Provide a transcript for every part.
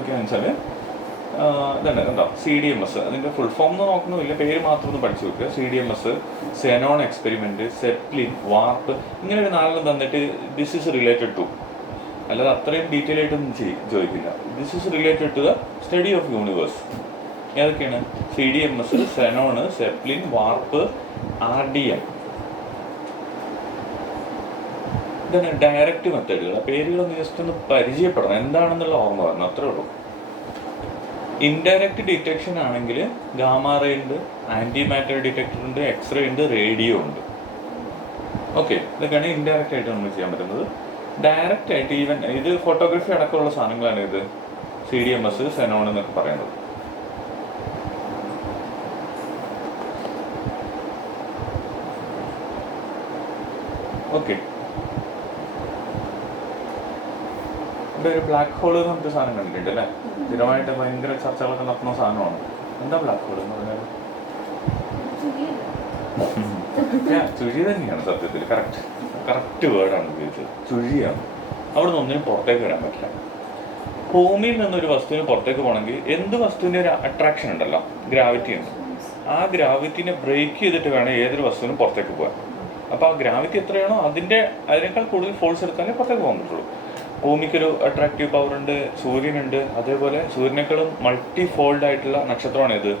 എന്തൊക്കെയാണെന്ന് വെച്ചാൽ ഇതുണ്ട് കണ്ടോ, CDMS. അതിൻ്റെ ഫുൾ ഫോം ഒന്നും നോക്കണമെന്നില്ല, പേര് മാത്രം ഒന്ന് പഠിച്ചു വെക്കുക. CDMS, സെനോൺ എക്സ്പെരിമെൻറ്റ്, സെപ്ലിൻ, വാർപ്പ്, ഇങ്ങനെ ഒരു 4 തന്നിട്ട് ദിസ് ഈസ് റിലേറ്റഡ് ടു, അല്ലാതെ അത്രയും ഡീറ്റെയിൽ ആയിട്ടൊന്നും ചോദിക്കില്ല. This is related to the study of universe. ഏതൊക്കെയാണ്? CDMS, xenon, ZEPLIN, warp, RDM. ഇതാണ് ഡയറക്റ്റ് മെത്തേഡുകൾ. ആ പേരുകളൊന്ന് ജസ്റ്റ് ഒന്ന് പരിചയപ്പെടണം, എന്താണെന്നുള്ള ഓർമ്മ വരണം, അത്രേ ഉള്ളൂ. ഇൻഡയറക്റ്റ് ഡിറ്റക്ഷൻ ആണെങ്കിൽ ഗാമാറേ ഉണ്ട്, ആൻറ്റി മാറ്റർ ഡിറ്റക്ടർ ഉണ്ട്, എക്സ്റേ ഉണ്ട്, റേഡിയോ ഉണ്ട്. ഓക്കെ, ഇതൊക്കെയാണ് ഇൻഡയറക്റ്റ് ആയിട്ട് നമ്മൾ ചെയ്യാൻ പറ്റുന്നത്. ഡയറക്റ്റ് ആയിട്ട് ഈവൻ ഇത് ഫോട്ടോഗ്രാഫി അടക്കമുള്ള സാധനങ്ങളാണ് ഇത് CDMS, സെനോൺ എന്നൊക്കെ പറയുന്നത്. ഓക്കെ, ഇവിടെ ഒരു ബ്ലാക്ക് ഹോൾ എന്ന് പറഞ്ഞിട്ട് സാധനം കണ്ടിട്ടുണ്ട് അല്ലേ? സ്ഥിരമായിട്ട് ഭയങ്കര ചർച്ചകളൊക്കെ നടത്തുന്ന സാധനമാണ്. എന്താ ബ്ലാക്ക് ഹോൾ എന്ന് പറഞ്ഞാൽ? ചുഴി തന്നെയാണ് സത്യത്തിൽ. കറക്റ്റ് വേർഡാണ് ഉപയോഗിച്ചത്, ചുഴിയാണ്. അവിടെ നിന്ന് ഒന്നിനും പുറത്തേക്ക് വരാൻ പറ്റില്ല. ഭൂമിയിൽ നിന്നൊരു വസ്തുവിന് പുറത്തേക്ക് പോകണമെങ്കിൽ എന്ത് വസ്തുവിൻ്റെ ഒരു അട്രാക്ഷൻ ഉണ്ടല്ലോ, ഗ്രാവിറ്റി ഉണ്ട്. ആ ഗ്രാവിറ്റിനെ ബ്രേക്ക് ചെയ്തിട്ട് വേണം ഏതൊരു വസ്തുവിനും പുറത്തേക്ക് പോകാൻ. അപ്പോൾ ആ ഗ്രാവിറ്റി എത്രയാണോ അതിനേക്കാൾ കൂടുതൽ ഫോഴ്സ് എടുത്താലേ പുറത്തേക്ക് പോകാൻ പറ്റുള്ളൂ. ഭൂമിക്കൊരു അട്രാക്റ്റീവ് പവർ ഉണ്ട്, സൂര്യനുണ്ട്. അതേപോലെ സൂര്യനേക്കാളും മൾട്ടി ഫോൾഡ് ആയിട്ടുള്ള നക്ഷത്രമാണ് ഇത്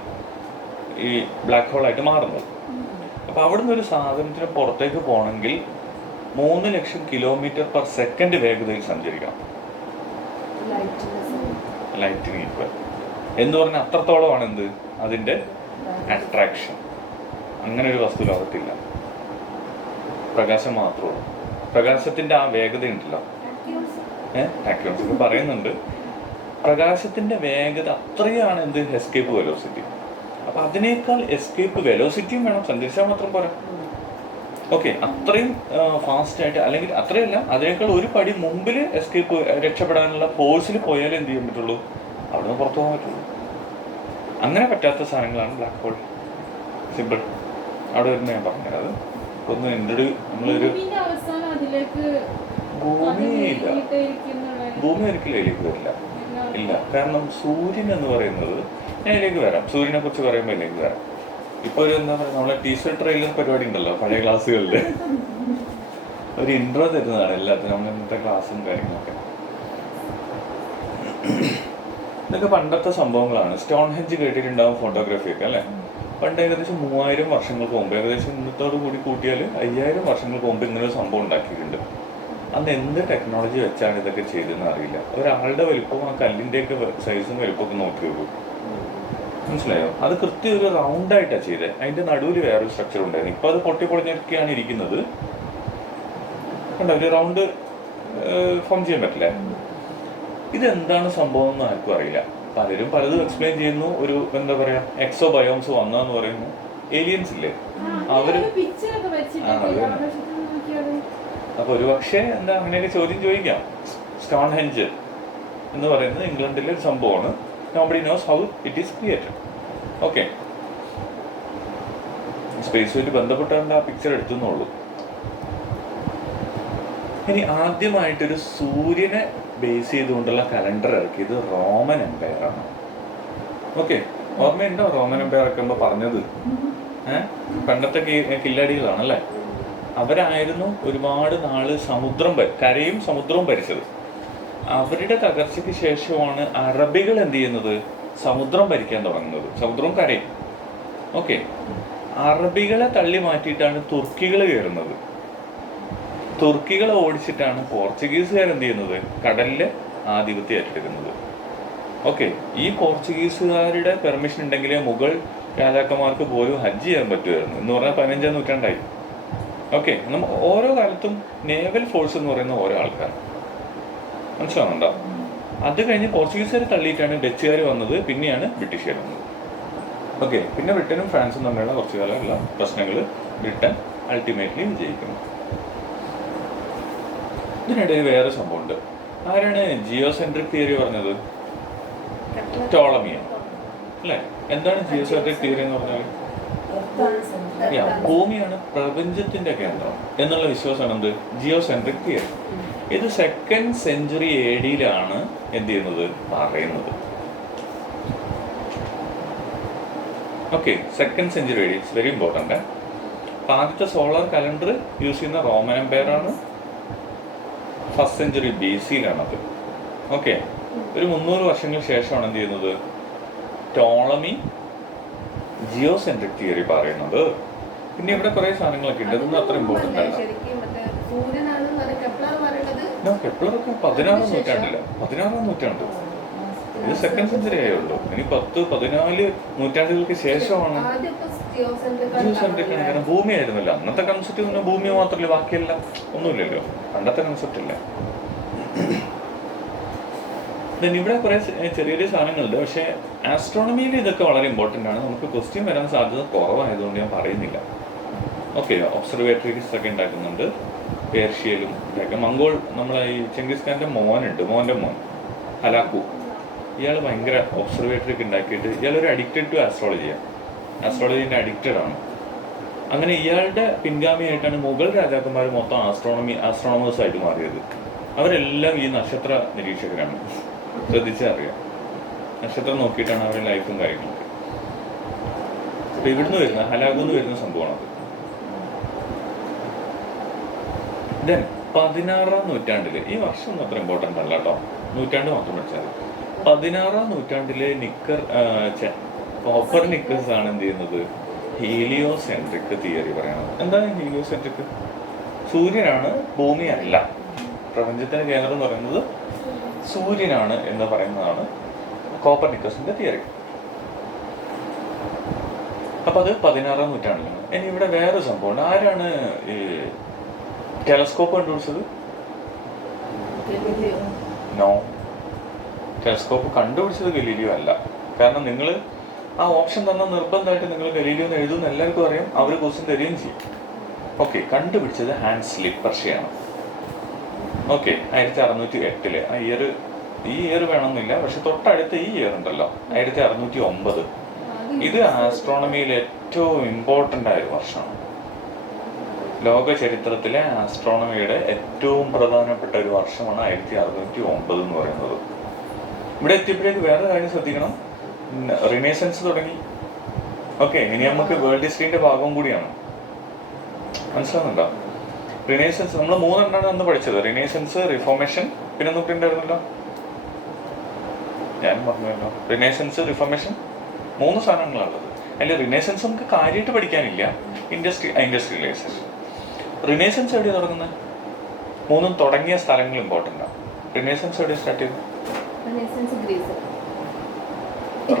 ഈ ബ്ലാക്ക് ഹോളായിട്ട് മാറുന്നത്. അപ്പോൾ അവിടുന്ന് ഒരു സാധനത്തിന് പുറത്തേക്ക് പോകണമെങ്കിൽ 3 ലക്ഷം km/s വേഗതയിൽ സഞ്ചരിക്കണം. ലൈറ്റിന് ഈക്വൽ എന്ന് പറഞ്ഞാൽ അത്രത്തോളമാണ് എന്ത് അതിൻ്റെ അട്രാക്ഷൻ. അങ്ങനെ ഒരു വസ്തു ലോകത്തില്ല, പ്രകാശം മാത്രമേ ഉള്ളൂ. പ്രകാശത്തിൻ്റെ ആ വേഗത ഉണ്ടല്ലോ, ടാക്യോൺസ് ഒക്കെ പറയുന്നുണ്ട്, പ്രകാശത്തിൻ്റെ വേഗത അത്രയാണ് എന്ത് എസ്കേപ്പ് വെലോസിറ്റി. അപ്പം അതിനേക്കാൾ എസ്കേപ്പ് വെലോസിറ്റിയും വേണം, സഞ്ചരിച്ചാൽ മാത്രം പോരാ. ഓക്കെ, അത്രയും ഫാസ്റ്റായിട്ട്, അല്ലെങ്കിൽ അത്രയല്ല, അതിനേക്കാൾ ഒരു പടി മുമ്പിൽ എസ്കേപ്പ് രക്ഷപ്പെടാനുള്ള ഫോഴ്സിൽ പോയാലേ എന്ത് ചെയ്യാൻ പറ്റുള്ളൂ, അവിടെ നിന്ന് പുറത്തു പോകാൻ പറ്റുള്ളൂ. അങ്ങനെ പറ്റാത്ത സാധനങ്ങളാണ് ബ്ലാക്ക് ഹോൾ. സിമ്പിൾ. അവിടെ വരുന്ന ഞാൻ പറഞ്ഞത് അത് ഒന്ന് എൻ്റെ നമ്മളൊരു ഭൂമി ഒരിക്കലും അതിലേക്ക് വരില്ല. ഇല്ല, കാരണം സൂര്യൻ എന്ന് പറയുന്നത്, ഞാൻ ഇതിലേക്ക് വരാം, സൂര്യനെ കുറിച്ച് പറയുമ്പോൾ ഇതിലേക്ക് വരാം. ഇപ്പോൾ ഒരു എന്താ പറയുക, നമ്മളെ ടീച്ചർ ട്രെയിലർ പരിപാടി ഉണ്ടല്ലോ പഴയ ക്ലാസ്സുകളിൽ, ഒരു ഇൻട്രോ തരുന്നതാണ് എല്ലാത്തിനും, നമ്മൾ ഇന്നത്തെ ക്ലാസ്സും കാര്യങ്ങളൊക്കെ. ഇതൊക്കെ പണ്ടത്തെ സംഭവങ്ങളാണ്. സ്റ്റോൺ ഹെഞ്ച് കേട്ടിട്ടുണ്ടാവും ഫോട്ടോഗ്രാഫിയൊക്കെ അല്ലേ? പണ്ട് ഏകദേശം 3000 വർഷങ്ങൾക്ക് മുമ്പ്, ഏകദേശം ഇന്നത്തോട് കൂടി കൂട്ടിയാൽ 5000 വർഷങ്ങൾക്ക് മുമ്പ് ഇങ്ങനെ ഒരു സംഭവം ഉണ്ടാക്കിയിട്ടുണ്ട്. അന്ന് എന്ത് ടെക്നോളജി വെച്ചാണ് ഇതൊക്കെ ചെയ്തതെന്ന് അറിയില്ല. ഒരാളുടെ വലിപ്പവും ആ കല്ലിൻ്റെയൊക്കെ സൈസും വലിപ്പമൊക്കെ നോക്കി നോക്കൂ, മനസ്സിലായോ? അത് കൃത്യം ഒരു റൗണ്ടായിട്ടാണ് ചെയ്തത്. അതിൻ്റെ നടുവിൽ വേറൊരു സ്ട്രക്ചർ ഉണ്ടായിരുന്നു. ഇപ്പോൾ അത് പൊട്ടിപ്പൊളിഞ്ഞൊക്കെയാണ് ഇരിക്കുന്നത്. കണ്ടോ, ഒരു റൗണ്ട് ഫോം ചെയ്യാൻ പറ്റില്ലേ? ഇതെന്താണ് സംഭവം എന്ന് ആർക്കും അറിയില്ല. പലരും പലതും എക്സ്പ്ലെയിൻ ചെയ്യുന്നു. ഒരു എന്താ പറയാ, എക്സോ ബയോംസ് വന്നതെന്ന് പറയുന്നു. ഏലിയൻസ് ഇല്ലേ അവര്, അപ്പൊ ഒരു പക്ഷേ എന്താ അങ്ങനെയൊക്കെ ചോദ്യം ചോദിക്കാം. സ്റ്റോൺ ഹെഞ്ച് എന്ന് പറയുന്നത് ഇംഗ്ലണ്ടിലെ ഒരു സംഭവമാണ്. Nobody knows how it is created. Okay, സ്പേസുമായിട്ട് ബന്ധപ്പെട്ടാണ്ട് ആ പിക്ചർ എടുത്തുന്നുള്ളൂ. ഇനി ആദ്യമായിട്ടൊരു സൂര്യനെ ബേസ് ചെയ്തുകൊണ്ടുള്ള കലണ്ടർ ഇറക്കിയത് റോമൻ എംപയർ ആണ്. ഓക്കെ, ഓർമ്മയുണ്ടോ റോമൻ എംപയർ ഇറക്കുമ്പോൾ പറഞ്ഞത്? പണ്ടത്തെ കില്ലാടികളാണല്ലേ. അവരായിരുന്നു ഒരുപാട് നാള് കരയും സമുദ്രവും ഭരിച്ചത്. അവരുടെ തകർച്ചയ്ക്ക് ശേഷമാണ് അറബികൾ എന്ത് ചെയ്യുന്നത്, സമുദ്രം ഭരിക്കാൻ തുടങ്ങുന്നത്, സമുദ്രവും കരയും. ഓക്കെ, അറബികളെ തള്ളി മാറ്റിയിട്ടാണ് തുർക്കികൾ കയറുന്നത്. തുർക്കികളെ ഓടിച്ചിട്ടാണ് പോർച്ചുഗീസുകാർ എന്ത് ചെയ്യുന്നത്, കടലിലെ ആധിപത്യം ഏറ്റെടുക്കുന്നത്. ഓക്കെ, ഈ പോർച്ചുഗീസുകാരുടെ പെർമിഷൻ ഉണ്ടെങ്കിലേ മുഗൾ രാജാക്കന്മാർക്ക് പോലും ഹജ്ജ് ചെയ്യാൻ പറ്റുമായിരുന്നു എന്ന് പറഞ്ഞാൽ 15-ാം നൂറ്റാണ്ടായി. ഓക്കെ, ഓരോ കാലത്തും നേവൽ ഫോഴ്സ് എന്ന് പറയുന്ന ഓരോ ആൾക്കാർ, മനസ്സിലാവുന്നുണ്ടോ? അത് കഴിഞ്ഞ് പോർച്ചുഗീസുകാർ തള്ളിയിട്ടാണ് ഡച്ചുകാർ വന്നത്, പിന്നെയാണ് ബ്രിട്ടീഷുകാർ വന്നത്. ഓക്കെ, പിന്നെ ബ്രിട്ടനും ഫ്രാൻസും തമ്മിലുള്ള കുറച്ചു കാലമുള്ള പ്രശ്നങ്ങൾ ബ്രിട്ടൻ അൾട്ടിമേറ്റ്ലി വിജയിക്കുന്നു. ഇതിനിടയിൽ വേറെ സംഭവമുണ്ട്. ആരാണ് ജിയോസെൻട്രിക് തിയറി പറഞ്ഞത്? ടോളമിയാണ് അല്ലേ? എന്താണ് ജിയോസെൻട്രിക് തിയറി എന്ന് പറഞ്ഞാൽ? ഭൂമിയാണ് പ്രപഞ്ചത്തിന്റെ കേന്ദ്രം എന്നുള്ള വിശ്വാസമാണ് എന്ത് ജിയോസെൻട്രിക് തിയറി. ഇത് 2nd സെഞ്ച്വറി AD എന്ത് ചെയ്യുന്നത് പറയുന്നത്. Okay, 2nd century AD it's very important. ആദ്യത്തെ സോളാർ കലണ്ടർ യൂസ് ചെയ്യുന്ന റോമൻ എംപയർ ആണ്. 1st century BC-യിലാണത്. ഓക്കെ, ഒരു 300 വർഷങ്ങൾക്ക് ശേഷമാണ് എന്ത് ചെയ്യുന്നത് ടോളമി ജിയോസെൻട്രിക് തിയറി പറയുന്നത്. പിന്നെ ഇവിടെ കുറെ സാധനങ്ങളൊക്കെ ഉണ്ട്, ഇതൊന്നും അത്ര ഇമ്പോർട്ടൻ്റ് അല്ല. കെപ്ലറൊക്കെ 16ാം നൂറ്റാണ്ട്. ഇത് 2nd സെഞ്ച്വറി ആയുള്ളൂ. ഇനി 10-14 നൂറ്റാണ്ടുകൾക്ക് ശേഷമാണ് ജിയോസെൻട്രിക്. കാരണം ഭൂമി ആയിരുന്നല്ലോ അന്നത്തെ കൺസെപ്റ്റ്. തന്നെ ഭൂമി മാത്രമല്ല, ബാക്കിയല്ല ഒന്നുമില്ലല്ലോ, പണ്ടത്തെ കൺസെപ്റ്റ് അല്ലേ. ഇവിടെ കുറെ ചെറിയ ചെറിയ സാധനങ്ങളുണ്ട്. പക്ഷേ ആസ്ട്രോണമിയിൽ ഇതൊക്കെ വളരെ ഇമ്പോർട്ടൻ്റ് ആണ്. നമുക്ക് ക്വസ്റ്റ്യൻ വരാൻ സാധ്യത കുറവായതുകൊണ്ട് ഞാൻ പറയുന്നില്ല. ഓക്കെ, ഒബ്സർവേറ്ററീസ് ഒക്കെ ഉണ്ടാക്കുന്നുണ്ട് പേർഷ്യയിലും ഇതൊക്കെ. മംഗോൾ നമ്മളെ ഈ ചെങ്കിസ് ഖാൻ്റെ മോനുണ്ട്, മോൻ്റെ മോൻ ഹലാക്കു. ഇയാൾ ഭയങ്കര ഒബ്സർവേറ്ററി ഒക്കെ ഉണ്ടാക്കിയിട്ട് ഇയാളൊരു അഡിക്റ്റഡ് ടു ആസ്ട്രോളജിയാണ്, ആസ്ട്രോളജീൻ്റെ അഡിക്റ്റഡ് ആണ്. അങ്ങനെ ഇയാളുടെ പിൻഗാമിയായിട്ടാണ് മുഗൾ രാജാക്കന്മാർ മൊത്തം ആസ്ട്രോണമേഴ്സായിട്ട് മാറിയത്. അവരെല്ലാം ഈ നക്ഷത്ര നിരീക്ഷകരാണ്. ശ്രദ്ധിച്ചറിയാം, നക്ഷത്രം നോക്കിയിട്ടാണ് അവരുടെ ലൈഫും കാര്യങ്ങളൊക്കെ. അപ്പൊ ഇവിടുന്ന് വരുന്ന ഹലാഖുന്ന് വരുന്ന സംഭവമാണത്. ദെൻ 16ാം നൂറ്റാണ്ടില്, ഈ വർഷം ഒന്നും അത്ര ഇമ്പോർട്ടൻ്റ് അല്ല കേട്ടോ, നൂറ്റാണ്ട് മാത്രം പഠിച്ചാൽ. 16ാം നൂറ്റാണ്ടിലെ കോപ്പർനിക്കസ് ആണ് എന്ത് ചെയ്യുന്നത് ഹീലിയോസെൻട്രിക് തിയറി പറയുന്നത്. എന്താണ് ഹീലിയോസെൻട്രിക്? സൂര്യനാണ്, ഭൂമി അല്ല. പ്രപഞ്ചത്തിന്റെ കേന്ദ്രം എന്ന് പറയുന്നത് സൂര്യനാണ് എന്ന് പറയുന്നതാണ് കോപ്പർനിക്കസിന്റെ തിയറി. അപ്പൊ അത് 16ാം നൂറ്റാണ്ടിലാണ്. ഇനി ഇവിടെ വേറൊരു സംഭവമുണ്ട്. ആരാണ് ഈ ടെലസ്കോപ്പ് കണ്ടുപിടിച്ചത്? നോ, ടെലസ്കോപ്പ് കണ്ടുപിടിച്ചത് ഗലീലിയോ അല്ല. കാരണം നിങ്ങൾ ആ ഓപ്ഷൻ തന്നാൽ നിർബന്ധമായിട്ട് നിങ്ങൾ ഗലീലിയോ എന്ന് എഴുതുമെന്ന് എല്ലാവർക്കും അറിയാം, അവർ ക്വസ്റ്റ്യൻ തരികയും ചെയ്യും. ഓക്കെ, കണ്ടുപിടിച്ചത് ഹാൻസ് ലിപ്പർഷ്യയാണ്. ഓക്കെ, 1608 ഈ ഇയർ വേണമെന്നില്ല, പക്ഷെ തൊട്ടടുത്ത ഈ ഇയർ ഉണ്ടല്ലോ 1609, ഇത് ആസ്ട്രോണമിയിൽ ഏറ്റവും ഇമ്പോർട്ടൻ്റ് ആയ ഒരു വർഷമാണ്. ലോക ചരിത്രത്തിലെ ആസ്ട്രോണമിയുടെ ഏറ്റവും പ്രധാനപ്പെട്ട ഒരു വർഷമാണ് 1609 എന്ന് പറയുന്നത്. ഇവിടെ എത്തിയപ്പോഴേക്ക് വേറെ കാര്യം ശ്രദ്ധിക്കണം, റിനേസൻസ് തുടങ്ങി. ഓക്കെ, ഇനി നമുക്ക് വേൾഡ് ഹിസ്റ്ററിന്റെ ഭാഗവും കൂടിയാണ്. മനസ്സിലാവുന്നുണ്ടോ? റിനേസൻസ് നമ്മൾ 3 അന്ന് പഠിച്ചത്. റിനേസൻസ്, റിഫോർമേഷൻ, പിന്നെ നോക്കിയിട്ടുണ്ടായിരുന്നല്ലോ, ഞാൻ പറഞ്ഞല്ലോ. Renaissance, reformation, 3 സാധനങ്ങളാണുള്ളത്. അതിൽ റിനേസൻസ് നമുക്ക് കാര്യമായിട്ട് പഠിക്കാനില്ല. ഇൻഡസ്ട്രിയലൈസേഷൻ. റിനേസൻസ് എവിടെയാണ് തുടങ്ങുന്നത്? 3 തുടങ്ങിയ സ്ഥലങ്ങൾ ഇമ്പോർട്ടൻ്റ് ആണ്. റിനേസൻസ് എവിടെയാണ് സ്റ്റാർട്ട് ചെയ്തത്?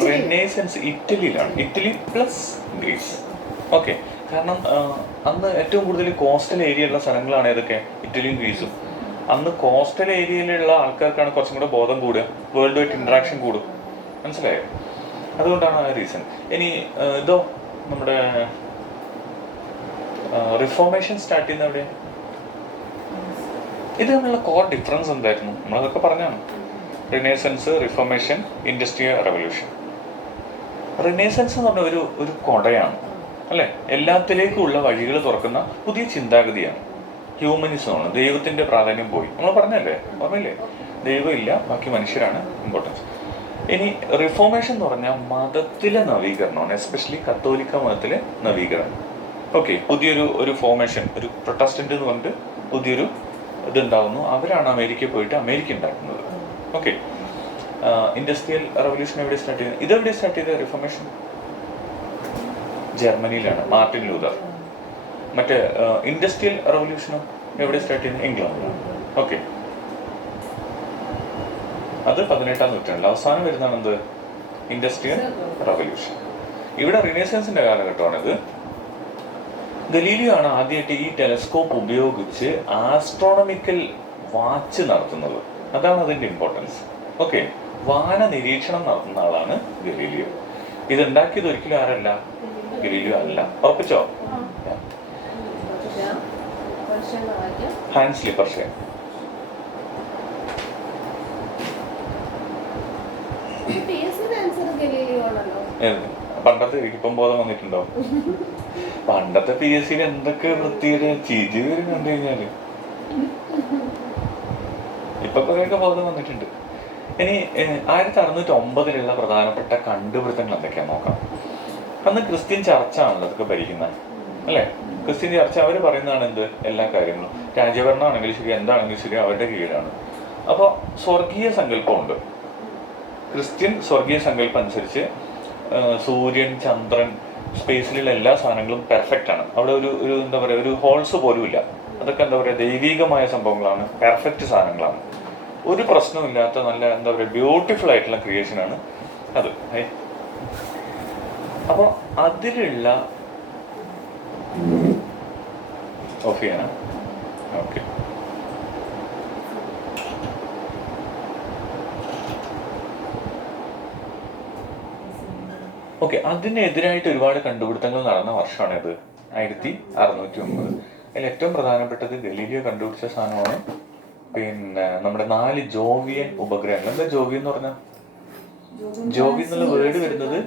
റിനേസൻസ് ഇറ്റലിയിലാണ്. Italy plus Greece. ഓക്കെ, കാരണം അന്ന് ഏറ്റവും കൂടുതൽ കോസ്റ്റൽ ഏരിയ ഉള്ള സ്ഥലങ്ങളാണ് ഏതൊക്കെ? ഇറ്റലിയും ഗ്രീസും. അന്ന് കോസ്റ്റൽ ഏരിയയിലുള്ള ആൾക്കാർക്കാണ് കുറച്ചും കൂടെ ബോധം കൂടുക, വേൾഡ് വൈഡ് ഇൻട്രാക്ഷൻ കൂടും. മനസ്സിലായോ? അതുകൊണ്ടാണ് ആ റീസൺ. ഇനി ഇതോ നമ്മുടെ റിഫോർമേഷൻ സ്റ്റാർട്ട് ചെയ്യുന്ന എവിടെ? ഇത് തമ്മിലുള്ള കോർ ഡിഫറൻസ് എന്തായിരുന്നു? നമ്മളതൊക്കെ പറഞ്ഞാണ്. Renaissance, reformation, industrial revolution. Renaissance എന്ന് പറഞ്ഞ ഒരു കൊടയാണ് അല്ലേ, എല്ലാത്തിലേക്കും ഉള്ള വഴികൾ തുറക്കുന്ന പുതിയ ചിന്താഗതിയാണ്. ഹ്യൂമനിസമാണ്. ദൈവത്തിന്റെ പ്രാധാന്യം പോയി, നമ്മൾ പറഞ്ഞല്ലേ, ഓർമ്മയില്ലേ? ദൈവം ഇല്ല, ബാക്കി മനുഷ്യരാണ് ഇമ്പോർട്ടൻസ്. ഇനി റിഫോർമേഷൻ എന്ന് പറഞ്ഞാൽ മതത്തിലെ നവീകരണമാണ്, എസ്പെഷ്യലി കത്തോലിക്ക മതത്തിലെ നവീകരണം. ഓക്കെ, പുതിയൊരു ഫോർമേഷൻ, ഒരു പ്രൊട്ടസ്റ്റന്റ് എന്ന് പറഞ്ഞിട്ട് പുതിയൊരു ഇതുണ്ടാവുന്നു. അവരാണ് അമേരിക്കയിൽ പോയിട്ട് അമേരിക്ക ഉണ്ടാക്കുന്നത്. ഓക്കെ, ഇൻഡസ്ട്രിയൽ റെവല്യൂഷൻ എവിടെ സ്റ്റാർട്ട് ചെയ്തത്? ഇതെവിടെ സ്റ്റാർട്ട് ചെയ്തത്? റിഫോർമേഷൻ ജർമ്മനിയിലാണ്, മാർട്ടിൻ ലൂതർ. മറ്റേ ഇൻഡസ്ട്രിയൽ റെവല്യൂഷനോ എവിടെ സ്റ്റാർട്ട് ചെയ്യുന്നത്? ഇംഗ്ലണ്ടിലാണ്. ഓക്കെ, അത് 18ാം നൂറ്റാണ്ടിൽ അവസാനം വരുന്നതാണ് എന്ത്? Industrial revolution. ഇവിടെ റിനേസൻസിന്റെ കാലഘട്ടമാണിത്. ഗലീലിയോ ആണ് ആദ്യമായിട്ട് ഈ ടെലസ്കോപ്പ് ഉപയോഗിച്ച് ആസ്ട്രോണമിക്കൽ വാച്ച് നടത്തുന്നത്. അതാണ് അതിന്റെ ഇമ്പോർട്ടൻസ്. ഓക്കെ, വാന നിരീക്ഷണം നടത്തുന്ന ആളാണ് ഗലീലിയോ. ഇതുണ്ടാക്കിയത് ഒരിക്കലും ആരല്ല? ഗലീലിയോ അല്ല. ഉറപ്പിച്ചോ? ഹാൻസ് ലിപ്പർഷ്യ. പണ്ടത്തെ ഇപ്പം ബോധം വന്നിട്ടുണ്ടോ? പണ്ടത്തെ PSC എന്തൊക്കെ വൃത്തിയുടെ ചിരി വരും കണ്ടു കഴിഞ്ഞാല്. ഇപ്പൊ കുറെയൊക്കെ ബോധം വന്നിട്ടുണ്ട്. ഇനി 1609 പ്രധാനപ്പെട്ട കണ്ടുപിടുത്തങ്ങൾ എന്തൊക്കെയാന്ന് നോക്കാം. അന്ന് ക്രിസ്ത്യൻ ചർച്ച ആണല്ലോ അതൊക്കെ ഭരിക്കുന്നത്, അല്ലേ? ക്രിസ്ത്യൻ ചർച്ച അവർ പറയുന്നതാണ് എന്ത് എല്ലാ കാര്യങ്ങളും. രാജ്യഭരണമാണെങ്കിലും ശരി, എന്താണെങ്കിലും ശരി, അവരുടെ കീഴിലാണ്. അപ്പോൾ സ്വർഗീയ സങ്കല്പമുണ്ട്. ക്രിസ്ത്യൻ സ്വർഗീയ സങ്കല്പം അനുസരിച്ച് സൂര്യൻ, ചന്ദ്രൻ, സ്പേസിലുള്ള എല്ലാ സാധനങ്ങളും പെർഫെക്റ്റ് ആണ്. അവിടെ ഒരു എന്താ പറയുക, ഒരു ഹോൾസ് പോലും ഇല്ല. അതൊക്കെ എന്താ പറയുക, ദൈവികമായ സംഭവങ്ങളാണ്, പെർഫെക്റ്റ് സാധനങ്ങളാണ്. ഒരു പ്രശ്നമില്ലാത്ത നല്ല എന്താ പറയുക ബ്യൂട്ടിഫുൾ ആയിട്ടുള്ള ക്രിയേഷനാണ് അത്. അപ്പോൾ അതിലുള്ള ഓഫ് ചെയ്യാനാ. Okay, okay. അതിനെതിരായിട്ട് ഒരുപാട് കണ്ടുപിടുത്തങ്ങൾ നടന്ന വർഷമാണിത് 1609. അതിൽ ഏറ്റവും പ്രധാനപ്പെട്ടത് ഗലീലിയോ കണ്ടുപിടിച്ച സാധനമാണ് പിന്നെ നമ്മുടെ 4 ജോവിയൻ ഉപഗ്രഹങ്ങൾ. എന്താ ജോവി എന്ന് പറഞ്ഞാൽ? ജോവി എന്നുള്ള വേർഡ് വരുന്നത്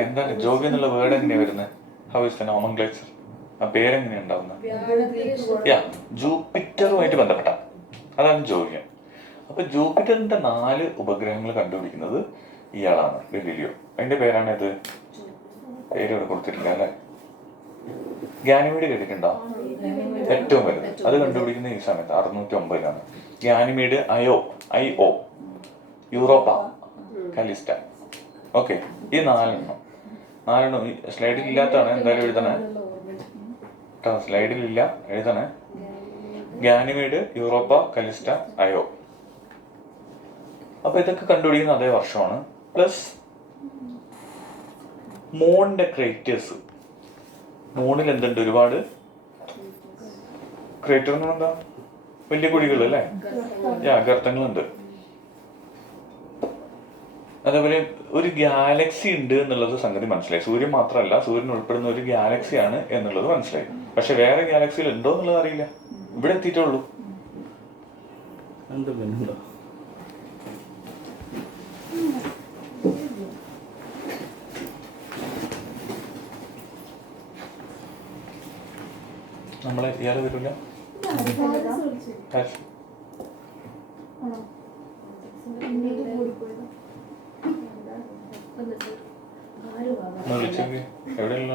എന്താണ്? ജോവി എന്നുള്ള വേർഡ് എങ്ങനെയാ വരുന്നത്? How is the nomenclature? ആ പേരെങ്ങനെയാ ഉണ്ടാവുന്നത്? ജൂപ്പിറ്ററുമായിട്ട് ബന്ധപ്പെട്ട അതാണ് ജോവിയൻ. അപ്പൊ ജൂപ്പിറ്ററിന്റെ 4 ഉപഗ്രഹങ്ങൾ കണ്ടുപിടിക്കുന്നത് ഇയാളാണ്, ഗലീലിയോ. അതിന്റെ പേരാണിത്. പേര് ഇവിടെ കൊടുത്തിട്ടില്ല അല്ലെ? ഗാനിമീഡ് കേട്ടിട്ടുണ്ടോ? ഏറ്റവും വലുത്. അത് കണ്ടുപിടിക്കുന്ന ഈ സമയത്ത് 609 Ganymede, IO, Europa, Callisto. Okay, ഈ 4 സ്ലൈഡിൽ ഇല്ലാത്തതാണ്, എന്തായാലും എഴുതണേ. സ്ലൈഡിലില്ല, എഴുതണേ. Ganymede, Europa, Callisto, IO. അപ്പൊ ഇതൊക്കെ കണ്ടുപിടിക്കുന്ന അതേ വർഷമാണ്. Plus മൂണിന്റെ craters. മൂണിൽ എന്തുണ്ട്? ഒരുപാട് ക്രേറ്റർ എന്ന് പറഞ്ഞാൽ വലിയ കുഴികൾ അല്ലേ? ഗർത്തങ്ങളുണ്ട്. അതേപോലെ ഒരു ഗാലക്സി ഉണ്ട് എന്നുള്ളത് സംഗതി മനസ്സിലായി. സൂര്യൻ മാത്രമല്ല, സൂര്യൻ ഉൾപ്പെടുന്ന ഒരു ഗാലക്സിയാണ് എന്നുള്ളത് മനസ്സിലായി. പക്ഷെ വേറെ ഗാലക്സിയിൽ ഉണ്ടോ എന്നുള്ളത് അറിയില്ല. ഇവിടെ എത്തിയിട്ടേ ഉള്ളൂ. നമ്മളെ ഇയാള് വരില്ല. വിളിച്ചെങ്കിൽ എവിടെയുള്ള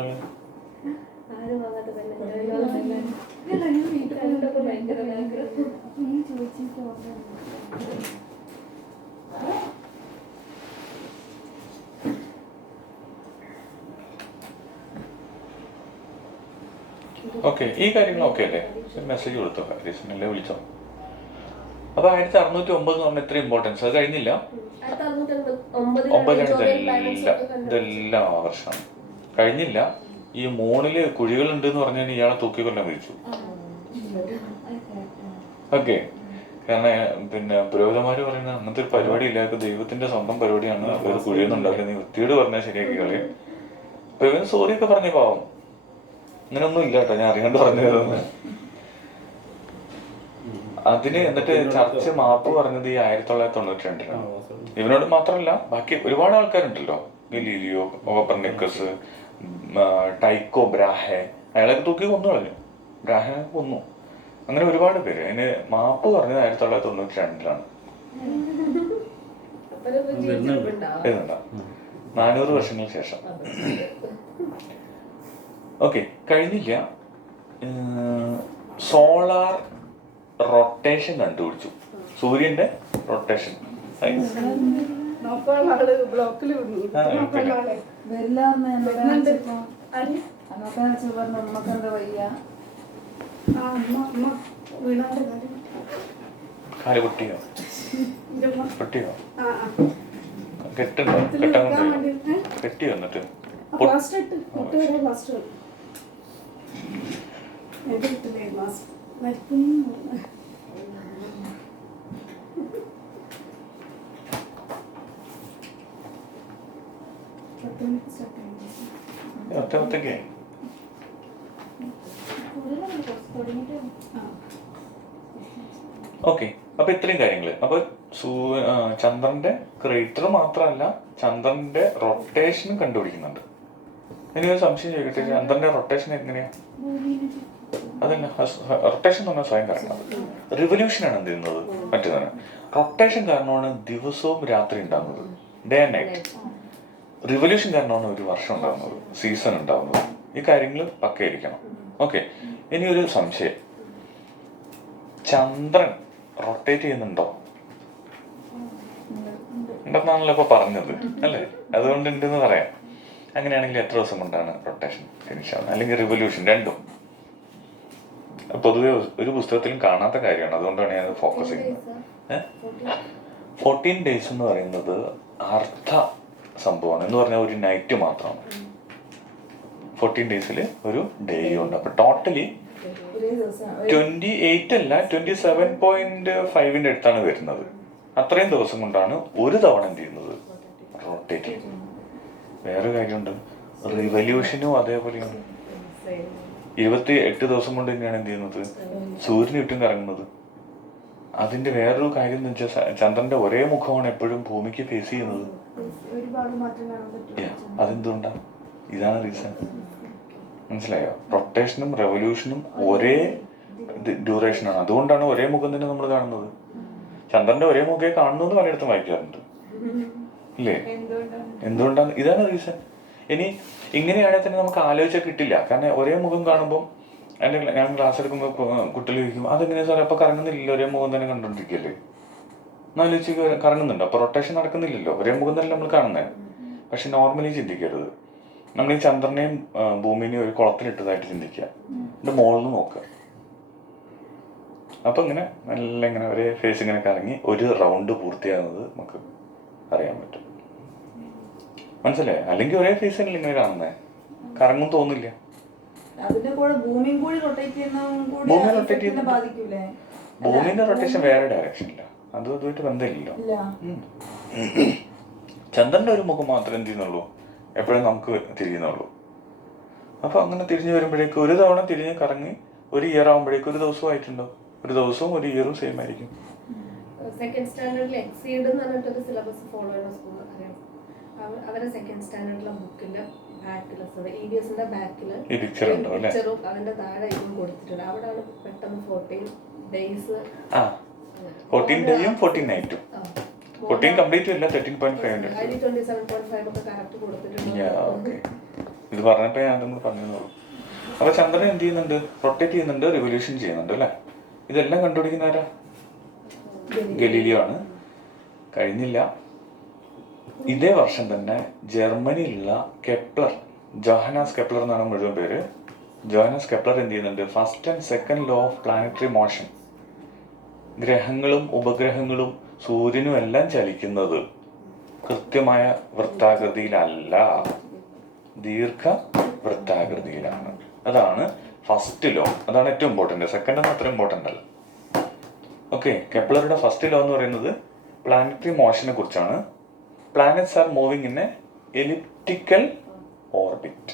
ഓക്കെ, ഈ കാര്യങ്ങൾ ഓക്കെ അല്ലേ? മെസ്സേജ് കൊടുത്തോ, കാര്യല്ലേ വിളിച്ചോ. അപ്പൊ 1609 എന്ന് പറഞ്ഞ ഇത്ര ഇമ്പോർട്ടൻസ് അത് കഴിഞ്ഞില്ല. 9 ഇതെല്ലാം ആ വർഷമാണ്. കഴിഞ്ഞില്ല. ഈ മൂണില് കുഴികളുണ്ട് എന്ന് പറഞ്ഞാൽ ഇയാളെ തൂക്കിക്കൊല്ലാൻ വിളിച്ചു. ഓക്കെ, കാരണം പിന്നെ പുരോഹിതന്മാര് പറയുന്നത് അങ്ങനത്തെ ഒരു പരിപാടി ഇല്ല, ദൈവത്തിന്റെ സ്വന്തം പരിപാടിയാണ്, ഒരു കുഴിയൊന്നും ഉണ്ടാവില്ല, നീ വൃത്തിയോട് പറഞ്ഞാൽ ശരിയാക്കി കളയും. അപ്പൊ ഇവന് സോറിയൊക്കെ പറഞ്ഞു പാവം. അങ്ങനെയൊന്നും ഇല്ല കേട്ടോ, ഞാൻ അറിയാണ്ട് പറഞ്ഞത്. അതിന് എന്നിട്ട് ചർച്ച് മാപ്പ് പറഞ്ഞത് ഈ 1992 ഇവനോട് മാത്രമല്ല, ബാക്കി ഒരുപാട് ആൾക്കാരുണ്ടല്ലോ. ഗലീലിയോ, കോപ്പർനിക്കസ്, ടൈക്കോ ബ്രാഹെ, അയാളൊക്കെ തൂക്കി കൊന്നു കളഞ്ഞു. ബ്രാഹെ കൊന്നു. അങ്ങനെ ഒരുപാട് പേര്. അതിന് മാപ്പ് പറഞ്ഞത് 1992 എഴുതണ്ട, 400 വർഷങ്ങൾക്ക് ശേഷം. ഓക്കെ, കഴിഞ്ഞില്ല. സോളാർ റൊട്ടേഷൻ കണ്ടുപിടിച്ചു. സൂര്യന്റെ റൊട്ടേഷൻ. കാല് പൊട്ടിയോ? പൊട്ടിയോ? കെട്ടുണ്ടോ? കെട്ടാൻ കെട്ടിയോ? എന്നിട്ട് ഒറ്റ ഓക്കെ. അപ്പൊ ഇത്രയും കാര്യങ്ങള്. അപ്പൊ ചന്ദ്രന്റെ ക്രേറ്റർ മാത്രമല്ല ചന്ദ്രന്റെ റൊട്ടേഷനും കണ്ടുപിടിക്കുന്നുണ്ട്. എനിക്കൊരു സംശയം ചോദിക്കട്ടെ, ചന്ദ്രന്റെ റൊട്ടേഷൻ എങ്ങനെയാ? അതല്ല, റൊട്ടേഷൻ എന്ന് പറഞ്ഞാൽ സ്വയം കറങ്ങുന്നത്. റിവല്യൂഷനാണ് എന്ത് ചെയ്യുന്നത്? മറ്റേതാണ്. റൊട്ടേഷൻ കാരണമാണ് ദിവസവും രാത്രി ഉണ്ടാകുന്നത്, ഡേ ആൻഡ് നൈറ്റ്. റിവല്യൂഷൻ കാരണമാണ് ഒരു വർഷം ഉണ്ടാകുന്നത്, സീസൺ ഉണ്ടാകുന്നത്. ഈ കാര്യങ്ങൾ പക്കയായിരിക്കണം. ഓക്കെ. ഇനി ഒരു സംശയം, ചന്ദ്രൻ റൊട്ടേറ്റ് ചെയ്യുന്നുണ്ടോ? ഉണ്ടെന്നാണല്ലോ ഇപ്പൊ പറഞ്ഞത് അല്ലേ? അതുകൊണ്ട് ഉണ്ടെന്ന് പറയാം. അങ്ങനെയാണെങ്കിൽ എത്ര ദിവസം കൊണ്ടാണ് റൊട്ടേഷൻ ഫിനിഷ് ആവുന്നത്, അല്ലെങ്കിൽ റിവല്യൂഷൻ? രണ്ടും പൊതുവെ ഒരു പുസ്തകത്തിലും കാണാത്ത കാര്യമാണ്, അതുകൊണ്ടാണ് ഞാൻ ഫോക്കസ് ചെയ്യുന്നത്. 14 days എന്ന് പറയുന്നത് അർത്ഥ സംഭവമാണ്. എന്ന് പറഞ്ഞാൽ ഒരു നൈറ്റ് മാത്രമാണ്. 14 days ഒരു ഡേയും ഉണ്ട്. അപ്പൊ ടോട്ടലി 28 അല്ല 27.5 അടുത്താണ് വരുന്നത്. അത്രയും ദിവസം കൊണ്ടാണ് ഒരു തവണ എന്ത് ചെയ്യുന്നത്? റൊട്ടേറ്റ് ചെയ്യുന്നത്. വേറെ കാര്യമുണ്ട്, റിവല്യൂഷനും അതേപോലെയാണ്. 28 ദിവസം കൊണ്ട് തന്നെയാണ് എന്ത് ചെയ്യുന്നത്? സൂര്യന് ചുറ്റും കറങ്ങുന്നത്. അതിന്റെ വേറൊരു കാര്യം എന്ന് വെച്ചാൽ ചന്ദ്രന്റെ ഒരേ മുഖമാണ് എപ്പോഴും ഭൂമിക്ക് ഫേസ് ചെയ്യുന്നത്. അതെന്തുകൊണ്ടാ? ഇതാണ് റീസൺ. മനസ്സിലായോ? റൊട്ടേഷനും റെവല്യൂഷനും ഒരേ ഡ്യൂറേഷനാണ്. അതുകൊണ്ടാണ് ഒരേ മുഖം തന്നെ നമ്മൾ കാണുന്നത്. ചന്ദ്രന്റെ ഒരേ മുഖേ കാണുന്നു എന്ന് പലയിടത്തും വായിക്കാറുണ്ട് ഇല്ലേ? എന്തുകൊണ്ടാണ്? ഇതാണ് റീസൺ. ഇനി ഇങ്ങനെയാണെങ്കിൽ തന്നെ നമുക്ക് ആലോചിച്ചാൽ കിട്ടില്ല. കാരണം ഒരേ മുഖം കാണുമ്പോൾ എൻ്റെ ഞാൻ ക്ലാസ് എടുക്കുമ്പോൾ കുട്ടികൾ ചോദിക്കും, അതെങ്ങനെയാ സാറേ അപ്പോൾ കറങ്ങുന്നില്ലല്ലോ, ഒരേ മുഖം തന്നെ കണ്ടോണ്ടിരിക്കല്ലേ? എന്നാലോചിച്ച് കറങ്ങുന്നുണ്ടോ? അപ്പോൾ റൊട്ടേഷൻ നടക്കുന്നില്ലല്ലോ, ഒരേ മുഖം തന്നെ നമ്മൾ കാണുന്നത്. പക്ഷെ നോർമലി ചിന്തിക്കരുത്. നമ്മൾ ഈ ചന്ദ്രനെയും ഭൂമിനെയും ഒരു കുളത്തിലിട്ടതായിട്ട് ചിന്തിക്കുക, എൻ്റെ മുകളിൽ നിന്ന് നോക്കുക. അപ്പം ഇങ്ങനെ നല്ല ഇങ്ങനെ ഒരേ ഫേസ് ഇങ്ങനെ കറങ്ങി ഒരു റൗണ്ട് പൂർത്തിയാകുന്നത് നമുക്ക് അറിയാൻ പറ്റും. മനസ്സിലായോ? അല്ലെങ്കിൽ ഒരേ ഫേസ് തന്നെയല്ലേ ഇങ്ങനെ കാണുന്നത്, കറങ്ങും തോന്നില്ല. ഭൂമിന്റെ റൊട്ടേഷൻ വേറെ ഡയറക്ഷനില്ല, അതുമായിട്ട് ബന്ധമില്ലല്ലോ. ചന്ദ്രന്റെ ഒരു മുഖം മാത്രമേ എന്ത് ചെയ്യുന്നുള്ളൂ, എപ്പോഴും നമുക്ക് തിരിയുന്നുള്ളൂ. അപ്പൊ അങ്ങനെ തിരിഞ്ഞു വരുമ്പോഴേക്കും ഒരു തവണ തിരിഞ്ഞ് കറങ്ങി ഒരു ഇയർ ആകുമ്പോഴേക്കും ഒരു ദിവസവും ആയിട്ടുണ്ടോ? ഒരു ദിവസവും ഒരു ഇയറും സെയിം ആയിരിക്കും. സെക്കൻഡ് സ്റ്റാൻഡേർഡിൽ എക്സീഡ് എന്ന് പറഞ്ഞിട്ടൊരു സിലബസ് ഫോളോ ചെയ്യുന്ന സ്കൂൾ അറിയാം. അവരെ സെക്കൻഡ് സ്റ്റാൻഡേർഡിലെ ബുക്കിന്റെ ബാക്കില് EVSന്റെ ബാക്കില് പിക്ചറും അതിന്റെ താഴെ ഇതും കൊടുത്തിട്ടുണ്ട്. അവിടെയാണ് പെട്ടെന്ന് 14 days 14 ഡേയും 14 നൈറ്റും 14 കംപ്ലീറ്റ് ഇല്ല, 13.5 27.5 ഒക്കെ കറക്റ്റ് കൊടുത്തിട്ടുണ്ട്. ഇത് പറഞ്ഞപ്പോ ഞാൻ നമ്മൾ പറഞ്ഞോളൂ. അപ്പൊ ചന്ദ്രൻ എന്ത് ചെയ്യുന്നുണ്ട്? റൊട്ടേറ്റ് ചെയ്യുന്നുണ്ട്, റിവല്യൂഷൻ ചെയ്യുന്നുണ്ട് അല്ലേ? ഇതെല്ലാം കണ്ടുപിടിക്കുന്ന ആരാ? ഗലീലിയോ ആണ്. കഴിഞ്ഞില്ല, ഇതേ വർഷം തന്നെ ജർമ്മനിയിലുള്ള കെപ്ലർ, ജോഹനാസ് കെപ്ലർ എന്നാണ് മുഴുവൻ പേര്. ജോഹനാസ് കെപ്ലർ എന്ത് ചെയ്യുന്നുണ്ട്? First and second law of planetary motion, ഗ്രഹങ്ങളും ഉപഗ്രഹങ്ങളും സൂര്യനും എല്ലാം ചലിക്കുന്നത് കൃത്യമായ വൃത്താകൃതിയിലല്ല, ദീർഘ വൃത്താകൃതിയിലാണ്. അതാണ് ഫസ്റ്റ് ലോ. അതാണ് ഏറ്റവും ഇമ്പോർട്ടൻ്റ്. സെക്കൻഡ് ഒന്നും അത്ര ഇമ്പോർട്ടൻ്റ് അല്ല. ഓക്കെ. കെപ്ലറുടെ ഫസ്റ്റ് ലോ എന്ന് പറയുന്നത് പ്ലാനറ്ററി മോഷനെ കുറിച്ചാണ്. Planets are moving in A elliptical orbit.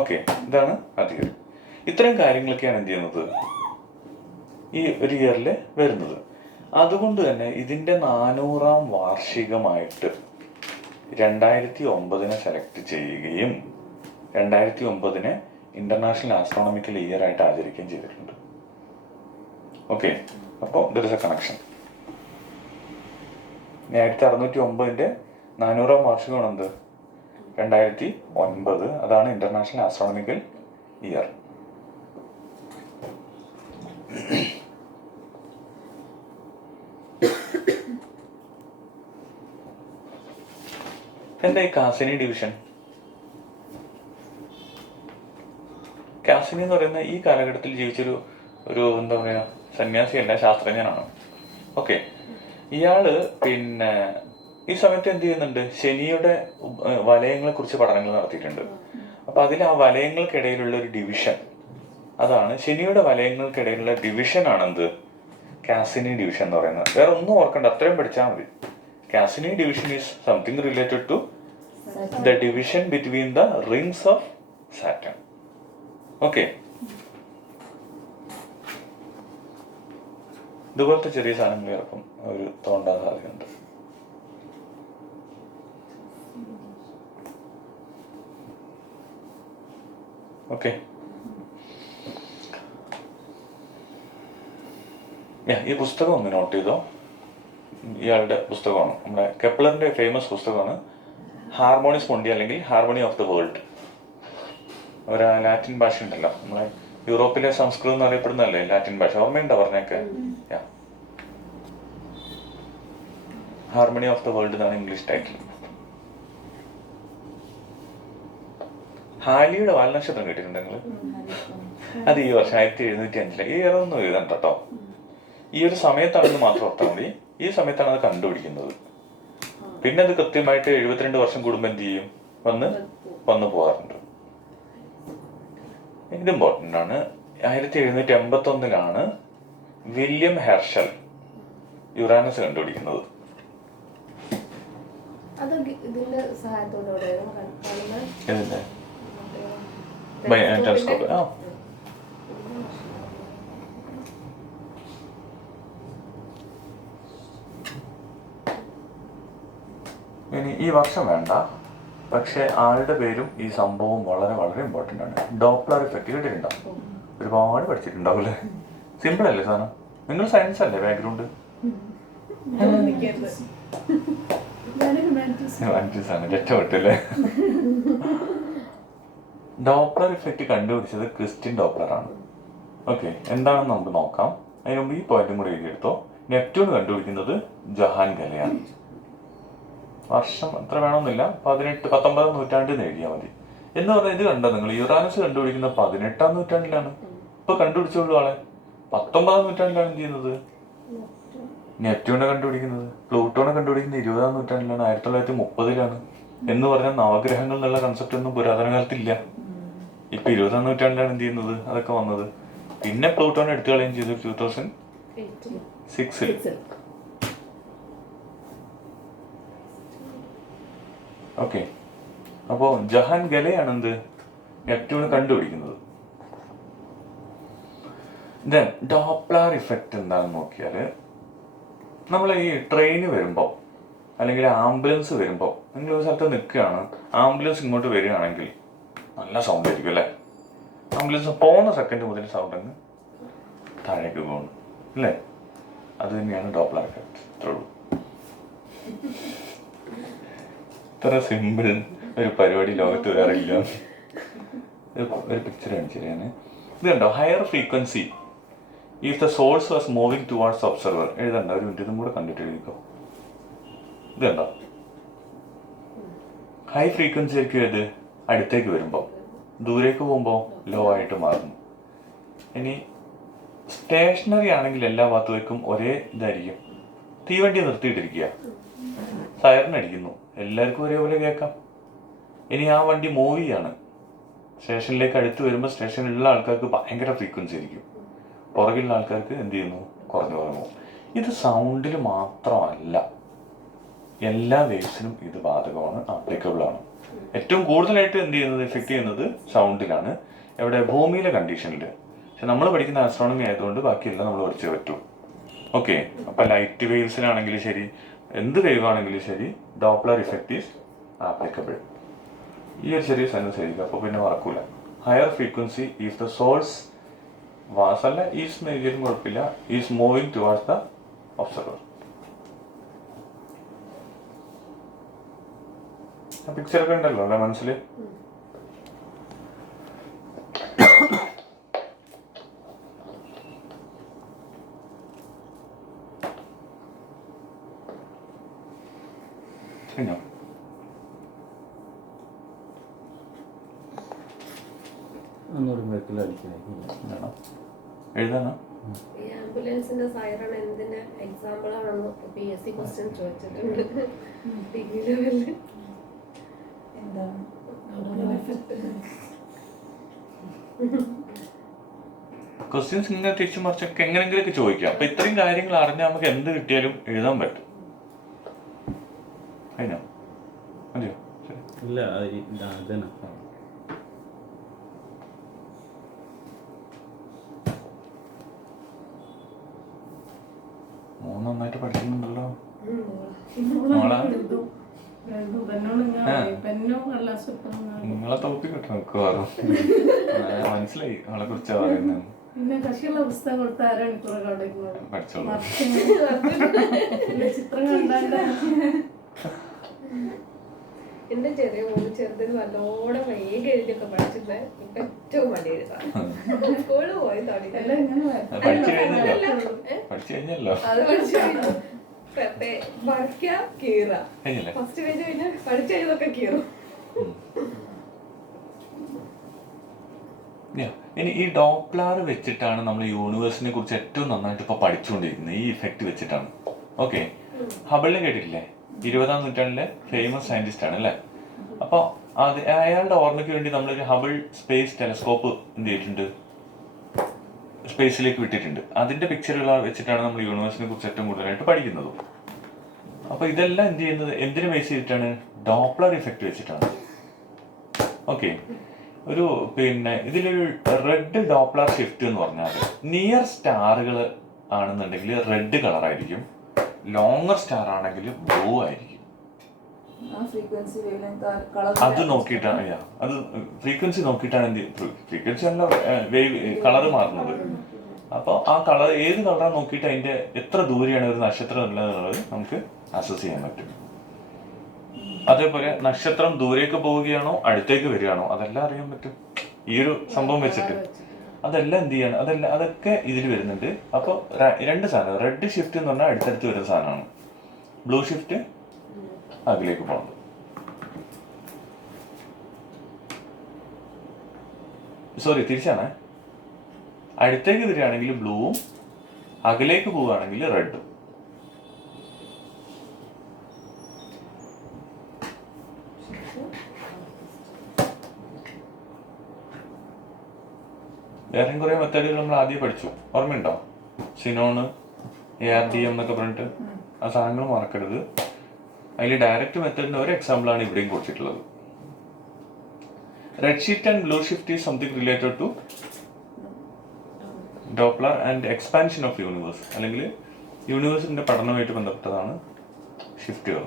Okay, ഇതാണ് അതിൽ. ഇത്രയും കാര്യങ്ങളൊക്കെയാണ് എന്ത് ചെയ്യുന്നത് ഈ ഒരു ഇയറിൽ വരുന്നത്. അതുകൊണ്ട് തന്നെ ഇതിൻ്റെ 400ാം വാർഷികമായിട്ട് 2009 സെലക്ട് ചെയ്യുകയും 2009 ഇന്റർനാഷണൽ ആസ്ട്രോണമിക്കൽ ഇയർ ആയിട്ട് ആചരിക്കുകയും ചെയ്തിട്ടുണ്ട്. ഓക്കെ, അപ്പോൾ ദർ ഇസ് എ കണക്ഷൻ. 1609 400ാം വാർഷികമാണ് എന്ത്? 2009. അതാണ് ഇന്റർനാഷണൽ ആസ്ട്രോണമിക്കൽ ഇയർ. എന്താ ഈ കാസിനി ഡിവിഷൻ? കാസിനി എന്ന് പറയുന്ന ഈ കാലഘട്ടത്തിൽ ജീവിച്ചൊരു എന്താ പറയുക, സന്യാസിയല്ല, ശാസ്ത്രജ്ഞനാണ്. ഓക്കെ. ഇയാള് പിന്നെ ഈ സമയത്ത് എന്ത് ചെയ്യുന്നുണ്ട്? ശനിയുടെ വലയങ്ങളെ കുറിച്ച് പഠനങ്ങൾ നടത്തിയിട്ടുണ്ട്. അപ്പൊ അതിൽ ആ വലയങ്ങൾക്കിടയിലുള്ള ഒരു ഡിവിഷൻ, അതാണ് ശനിയുടെ വലയങ്ങൾക്കിടയിലുള്ള ഡിവിഷൻ ആണെന്ത്? കാസിനി ഡിവിഷൻ എന്ന് പറയുന്നത്. വേറെ ഒന്നും ഓർക്കണ്ട, അത്രയും പഠിച്ചാൽ മതി. Cassini division is something related to the division between the rings of Saturn. Okay. ഇതുപോലത്തെ ചെറിയ സാധനങ്ങൾ ചിലപ്പം ഒരു തോണ്ടാൻ സാധ്യതയുണ്ട്. ഓക്കെ, ഈ പുസ്തകം ഒന്ന് നോട്ട് ചെയ്തോ. ഇയാളുടെ പുസ്തകമാണ്, നമ്മുടെ കെപ്ലറിന്റെ ഫേമസ് പുസ്തകമാണ് ഹാർമോണിസ് മൊണ്ടി, അല്ലെങ്കിൽ ഹാർമണി ഓഫ് ദ വേൾഡ്. ഒരു ലാറ്റിൻ ഭാഷ ഉണ്ടല്ലോ, നമ്മളെ യൂറോപ്പിലെ സംസ്കൃതം എന്ന് അറിയപ്പെടുന്നതല്ലേ ലാറ്റിൻ ഭാഷ, ഓർമ്മയുണ്ടോ പറഞ്ഞൊക്കെ? ഹാർമണി ഓഫ് ദ വേൾഡ് എന്നാണ് ഇംഗ്ലീഷ് ടൈറ്റിൽ. ഹാലിയുടെ വാൽനക്ഷത്രം കേട്ടിട്ടുണ്ട് നിങ്ങൾ? അത് ഈ വർഷം 1705 ഈ ഇയറൊന്നും എഴുതണ്ട കേട്ടോ. ഈ ഒരു സമയത്താണെന്ന് മാത്രം ഓർത്താൽ മതി. ഈ സമയത്താണ് അത് കണ്ടുപിടിക്കുന്നത്. പിന്നെ അത് കൃത്യമായിട്ട് 72 വർഷം കൂടുമ്പോൾ എന്ത് ചെയ്യും? വന്നു പോകാറുണ്ട്. ഇത് ഇമ്പോർട്ടൻ്റ് ആണ്. 1781 വില്യം ഹെർഷൽ യുറാനസ് കണ്ടുപിടിക്കുന്നത്. ടെലസ്കോപ്പ്. ഇനി ഈ വർഷം വേണ്ട, പക്ഷെ ആളുടെ പേരും ഈ സംഭവം വളരെ വളരെ ഇമ്പോർട്ടൻ്റ് ആണ്. ഡോപ്ലർ ഇഫക്റ്റ് കേട്ടിട്ടുണ്ടാവും, ഒരുപാട് പഠിച്ചിട്ടുണ്ടാവില്ലേ? സിമ്പിൾ അല്ലേ സാധനം? നിങ്ങൾ സയൻസ് അല്ലേ ബാക്ക്ഗ്രൗണ്ട്? രക്ഷപ്പെട്ടല്ലേ? ഡോപ്ലർ ഇഫക്റ്റ് കണ്ടുപിടിച്ചത് ക്രിസ്റ്റ്യൻ ഡോപ്ലറാണ്. ഓക്കെ, എന്താണെന്ന് നമുക്ക് നോക്കാം. അതിന് മുമ്പ് ഈ പോയിന്റും കൂടെ എഴുതിയെടുത്തോ. നെപ്റ്റ്യൂൺ കണ്ടുപിടിക്കുന്നത് ജൊഹാൻ ഗലെയാണ്. വർഷം അത്ര വേണമെന്നില്ല, 19-ാം നൂറ്റാണ്ടിൽ എഴുതിയാൽ മതി. എന്ന് പറഞ്ഞാൽ ഇത് കണ്ടോ നിങ്ങൾ, യുറാനസ് കണ്ടുപിടിക്കുന്ന 18-ാം നൂറ്റാണ്ടിലാണ്. ഇപ്പൊ കണ്ടുപിടിച്ചോളൂ ആളെ. 19-ാം നൂറ്റാണ്ടിലാണ് എന്ത് ചെയ്യുന്നത്? നെപ്റ്റ്യൂണെ കണ്ടുപിടിക്കുന്നത്. പ്ലൂട്ടോണെ കണ്ടുപിടിക്കുന്നത് 20-ാം നൂറ്റാണ്ടിലാണ്, 1930-ലാണ്. എന്ന് പറഞ്ഞാൽ നവഗ്രഹങ്ങൾ എന്നുള്ള കൺസെപ്റ്റ് ഒന്നും പുരാതന കാലത്തില്ല. ഇപ്പൊ 20-ാം നൂറ്റാണ്ടിലാണ് എന്ത് ചെയ്യുന്നത്, അതൊക്കെ വന്നത്. പിന്നെ പ്ലൂട്ടോനെ എടുത്തു കളയുകയും ചെയ്തു 2006. ഓക്കെ, അപ്പോൾ ജൊഹാൻ ഗലെയാണ് എന്ത് നെപ്റ്റ്യൂൺ കണ്ടുപിടിക്കുന്നത്. ദെൻ ഡോപ്ലർ ഇഫക്റ്റ് എന്താണെന്ന് നോക്കിയാൽ, നമ്മൾ ഈ ട്രെയിന് വരുമ്പോൾ അല്ലെങ്കിൽ ആംബുലൻസ് വരുമ്പോൾ, നിങ്ങൾ ഒരു സ്ഥലത്ത് നിൽക്കുകയാണ്, ആംബുലൻസ് ഇങ്ങോട്ട് വരികയാണെങ്കിൽ നല്ല സൗണ്ട് ആയിരിക്കും അല്ലേ? ആംബുലൻസ് പോകുന്ന സെക്കൻഡ് മുതൽ സൗണ്ട് അങ്ങ് താഴേക്ക് പോകുന്നു അല്ലേ? അത് തന്നെയാണ് ഡോപ്ലർ ഇഫക്റ്റ്. ഇത്രേ ഉള്ളൂ. ഇത്ര സിമ്പിൾ ഒരു പരിപാടി ലോകത്ത് വേറെ ഇല്ല. ഒരു പിക്ചർ കാണിച്ചു തരാൻ. ഇത് കണ്ടോ, higher frequency if the source was moving towards observer. എഴുതണ്ട, ഒരു മിനിറ്റ് ഇതും കൂടെ കണ്ടിട്ട് എഴുതിക്കോ. ഇത് കണ്ടോ, ഹൈ ഫ്രീക്വൻസി ആയിരിക്കും ഏത്? അടുത്തേക്ക് വരുമ്പോൾ. ദൂരേക്ക് പോകുമ്പോൾ ലോ ആയിട്ട് മാറുന്നു. ഇനി സ്റ്റേഷനറി ആണെങ്കിൽ എല്ലാ ഭാഗത്തേക്കും ഒരേ ഇതായിരിക്കും. തീവണ്ടി നിർത്തിയിട്ടിരിക്കുക, സൈറനടിക്കുന്നു, എല്ലാവർക്കും ഒരേപോലെ കേൾക്കാം. ഇനി ആ വണ്ടി മൂവ് ചെയ്യാണ്, സ്റ്റേഷനിലേക്ക് അടുത്ത് വരുമ്പോൾ സ്റ്റേഷനിലുള്ള ആൾക്കാർക്ക് ഭയങ്കര ഫ്രീക്വൻസി ആയിരിക്കും, പുറകിലുള്ള ആൾക്കാർക്ക് എന്ത് ചെയ്യുന്നു, കുറഞ്ഞു കുറഞ്ഞു. ഇത് സൗണ്ടിൽ മാത്രമല്ല, എല്ലാ വേവ്സിനും ഇത് ബാധകമാണ്, ആപ്ലിക്കബിൾ ആണ്. ഏറ്റവും കൂടുതലായിട്ട് എന്ത് ചെയ്യുന്നത്, എഫക്റ്റ് ചെയ്യുന്നത് സൗണ്ടിലാണ്. എവിടെ? ഭൂമിയിലെ കണ്ടീഷനിൽ. പക്ഷെ നമ്മൾ പഠിക്കുന്ന ആസ്ട്രോണമി ആയതുകൊണ്ട് ബാക്കിയെല്ലാം നമ്മൾ പഠിച്ചേ പറ്റൂ. ഓക്കെ, അപ്പം ലൈറ്റ് വേവ്സിലാണെങ്കിലും ശരി, എന്ത് വേവ് ആണെങ്കിലും ശരി, ഡോപ്ലർ ഇഫക്റ്റ് ഈസ് ആപ്ലിക്കബിൾ. ഈ ഒരു ചെറിയ സെൻസ് ആയിരിക്കും, അപ്പോൾ പിന്നെ മറക്കൂല. Higher frequency if the source was അല്ല ഈസ് എന്ന് എഴുതിയാലും കുഴപ്പമില്ല, is moving towards the observer. പിക്ചറൊക്കെ ഉണ്ടല്ലോ അല്ലേ മനസ്സിൽ? കഴിഞ്ഞോ? എഴുതാനോ? ഈ ആംബുലൻസിന്റെ സൈറൺ എന്തിന് എക്സാമ്പിൾ ആണെന്ന് PSC ക്വസ്റ്റ്യൻ ചോദിച്ചിട്ടുണ്ട് ഡിഗ്രി ലെവലിൽ. ക്വസ്റ്റ്യൻസ് ഇങ്ങനെ തിരിച്ചു മറിച്ചൊക്കെ എങ്ങനെങ്കിലൊക്കെ ചോദിക്കാം. അപ്പൊ ഇത്രയും കാര്യങ്ങൾ അറിഞ്ഞാൽ നമുക്ക് എന്ത് കിട്ടിയാലും എഴുതാൻ പറ്റും. കഴിഞ്ഞോ? മതിയോ? ഇല്ല, മോൻ നന്നായിട്ട് പഠിക്കുന്നുണ്ടല്ലോ. നിങ്ങളെ തോപ്പി കിട്ടണം മിക്കവാറും. മനസ്സിലായി അവളെ കുറിച്ചാ പറയുന്നത്. പിന്നെ കശിയുള്ള പുസ്തകം കൊടുത്ത അരമണിക്കൂറൊക്കെ അവിടെ പഠിച്ചോളൂ. ചിത്രം കണ്ടാണ്ട് എന്റെ ചെറിയ മോള് ചെറുതിന് നല്ലോണം വേഗം എഴുതിയൊക്കെ പഠിച്ചിട്ട് ഇപ്പൊ ഏറ്റവും മടി എഴുതാം. സ്കൂളിൽ പോയി തുടങ്ങി പഠിച്ചു കഴിഞ്ഞല്ലോ. അത് പഠിച്ചു വരയ്ക്ക കീറ ഫസ്റ്റ് പേജ് കഴിഞ്ഞാൽ പഠിച്ചു കഴിഞ്ഞതൊക്കെ കീറും. ഇനി ഈ ഡോപ്ലർ വെച്ചിട്ടാണ് നമ്മൾ യൂണിവേഴ്സിനെ കുറിച്ച് ഏറ്റവും നന്നായിട്ട് ഇപ്പൊ പഠിച്ചുകൊണ്ടിരിക്കുന്നത്. ഈ ഇഫക്റ്റ് വെച്ചിട്ടാണ്. ഓക്കെ, ഹബിളിനെ കേട്ടിട്ടില്ലേ? 20ാം നൂറ്റാണ്ടിലെ ഫേമസ് സയന്റിസ്റ്റ് ആണ് അല്ലേ? അപ്പൊ അത് അയാളുടെ ഓർമ്മയ്ക്ക് വേണ്ടി നമ്മളൊരു ഹബിൾ സ്പേസ് ടെലസ്കോപ്പ് എന്ത് ചെയ്തിട്ടുണ്ട്, സ്പേസിലേക്ക് വിട്ടിട്ടുണ്ട്. അതിന്റെ പിക്ചറുകൾ വെച്ചിട്ടാണ് നമ്മൾ യൂണിവേഴ്സിനെ കുറിച്ച് ഏറ്റവും കൂടുതലായിട്ട് പഠിക്കുന്നത്. അപ്പൊ ഇതെല്ലാം എന്ത് ചെയ്യുന്നത് എന്തിനു ബേസ് ചെയ്തിട്ടാണ്? ഡോപ്ലർ ഇഫക്റ്റ് വെച്ചിട്ടാണ്. ഓക്കെ, ഒരു പിന്നെ ഇതിലൊരു റെഡ് ഡോപ്ലർ ഷിഫ്റ്റ് എന്ന് പറഞ്ഞാൽ നിയർ സ്റ്റാറുകൾ ആണെന്നുണ്ടെങ്കിൽ റെഡ് കളർ ആയിരിക്കും, ലോങ്ങർ സ്റ്റാർ ആണെങ്കിൽ ബ്ലൂ ആയിരിക്കും. അത് നോക്കിയിട്ടാണ് അത് ഫ്രീക്വൻസി നോക്കിയിട്ടാണ് ഫ്രീക്വൻസി അല്ല വേവ് കളർ മാറുന്നത്. അപ്പോൾ ആ കളർ ഏത് കളറാണ് നോക്കിയിട്ട് അതിന്റെ എത്ര ദൂരെയാണ് ഒരു നക്ഷത്രം ഉള്ളത് നമുക്ക് അസസ് ചെയ്യാൻ പറ്റും. അതേപോലെ നക്ഷത്രം ദൂരേക്ക് പോവുകയാണോ അടുത്തേക്ക് വരികയാണോ അതെല്ലാം അറിയാൻ പറ്റും ഈ ഒരു സംഭവം വെച്ചിട്ട്. അതെല്ലാം എന്ത് ചെയ്യാണ്, അതൊക്കെ ഇതിൽ വരുന്നുണ്ട്. അപ്പോൾ രണ്ട് സാധനം, റെഡ് ഷിഫ്റ്റ് എന്ന് പറഞ്ഞാൽ അടുത്തടുത്ത് വരുന്ന സാധനമാണ്, ബ്ലൂ ഷിഫ്റ്റ് അകലേക്ക് പോകുന്നത്. സോറി, തിരിച്ചാണ്. അടുത്തേക്ക് വരികയാണെങ്കിൽ ബ്ലൂവും അകലേക്ക് പോവുകയാണെങ്കിൽ റെഡും. വേറെയും കുറെ മെത്തേഡുകൾ നമ്മൾ ആദ്യം പഠിച്ചു, ഓർമ്മയുണ്ടോ? സിനോണ്, ARDM എന്നൊക്കെ പറഞ്ഞിട്ട് ആ സാധനങ്ങൾ മറക്കരുത്. അതിൽ ഡയറക്റ്റ് മെത്തേഡിന്റെ ഒരു എക്സാമ്പിളാണ് ഇവിടെയും കൊടുത്തിട്ടുള്ളത്. Red shift and blue shift is something related to Doppler and expansion of universe, അല്ലെങ്കിൽ യൂണിവേഴ്സിന്റെ പഠനവുമായിട്ട് ബന്ധപ്പെട്ടതാണ് ഷിഫ്റ്റുകൾ.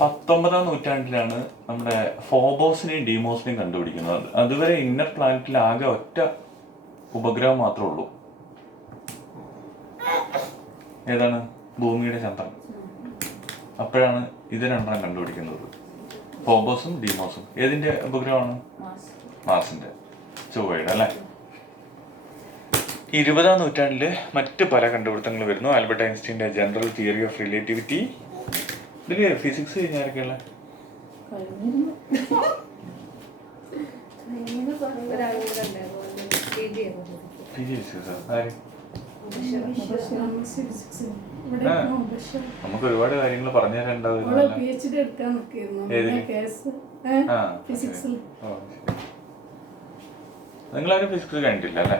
19ാം നൂറ്റാണ്ടിലാണ് നമ്മുടെ ഫോബോസിനെയും ഡീമോസിനെയും കണ്ടുപിടിക്കുന്നത്. അതുവരെ ഇന്നർ പ്ലാനറ്റിൽ ആകെ ഒറ്റ ഉപഗ്രഹം മാത്രമേ ഉള്ളൂ. ഏതാണ്? ഭൂമിയുടെ ചന്ദ്രൻ. അപ്പോഴാണ് ഇത് രണ്ടെണ്ണം കണ്ടുപിടിക്കുന്നത്, ഫോബോസും ഡീമോസും. ഏതിന്റെ ഉപഗ്രഹമാണ്? മാർസിന്റെ, ചൊവ്വയുടെ അല്ലെ. 20ാം നൂറ്റാണ്ടില് മറ്റ് പല കണ്ടുപിടുത്തങ്ങൾ വരുന്നു. ആൽബർട്ട് ഐൻസ്റ്റീന്റെ ജനറൽ തിയറി ഓഫ് റിലേറ്റിവിറ്റി. ഇതില് ഫിസിക്സ് കഴിഞ്ഞായിരിക്കല്ലേ? നമുക്ക് ഒരുപാട് കാര്യങ്ങൾ പറഞ്ഞു തരാനുണ്ടാവും. നിങ്ങളാരും ഫിസിക്സ് കഴിഞ്ഞിട്ടില്ല അല്ലേ?